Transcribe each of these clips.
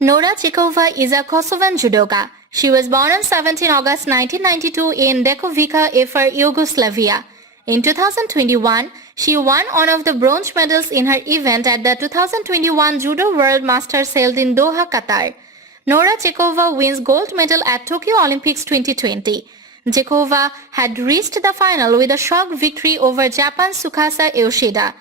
Nora Gjakova is a Kosovan judoka. She was born on 17 August 1992 in Đakovica of Yugoslavia. In 2021, she won one of the bronze medals in her event at the 2021 Judo World Masters held in Doha, Qatar. Nora Gjakova wins gold medal at Tokyo Olympics 2020. Gjakova had reached the final with a shock victory over Japan's Tsukasa Yoshida.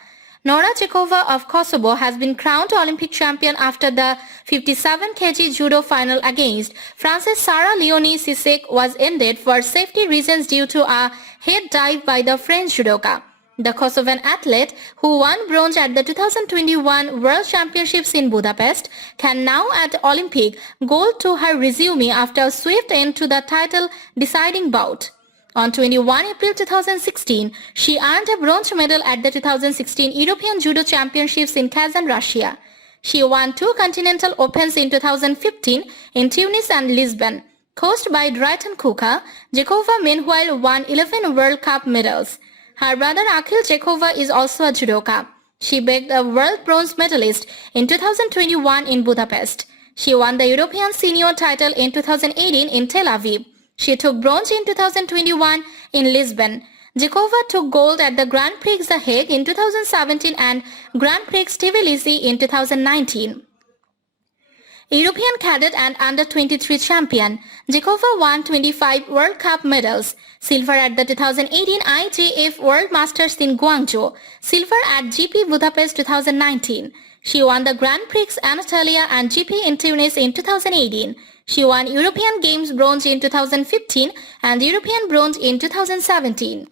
Nora Gjakova of Kosovo has been crowned Olympic champion after the 57 kg judo final against France's Sarah Leonie Cysique was ended for safety reasons due to a head dive by the French judoka. The Kosovan athlete, who won bronze at the 2021 World Championships in Budapest, can now add Olympic gold to her resume after a swift end to the title-deciding bout. On 21 April 2016, she earned a bronze medal at the 2016 European Judo Championships in Kazan, Russia. She won 2 Continental Opens in 2015 in Tunis and Lisbon. Coached by Đakovica, Gjakova meanwhile won 11 World Cup medals. Her brother Akhil Gjakova is also a judoka. She beat a world bronze medalist in 2021 in Budapest. She won the European senior title in 2018 in Tel Aviv. She took bronze in 2021 in Lisbon. Gjakova took gold at the Grand Prix The Hague in 2017 and Grand Prix Tbilisi in 2019. European cadet and under-23 champion, Gjakova won 25 World Cup medals, silver at the 2018 IJF World Masters in Guangzhou, silver at GP Budapest 2019. She won the Grand Prix Anatolia and GP in Tunis in 2018. She won European Games bronze in 2015 and European bronze in 2017.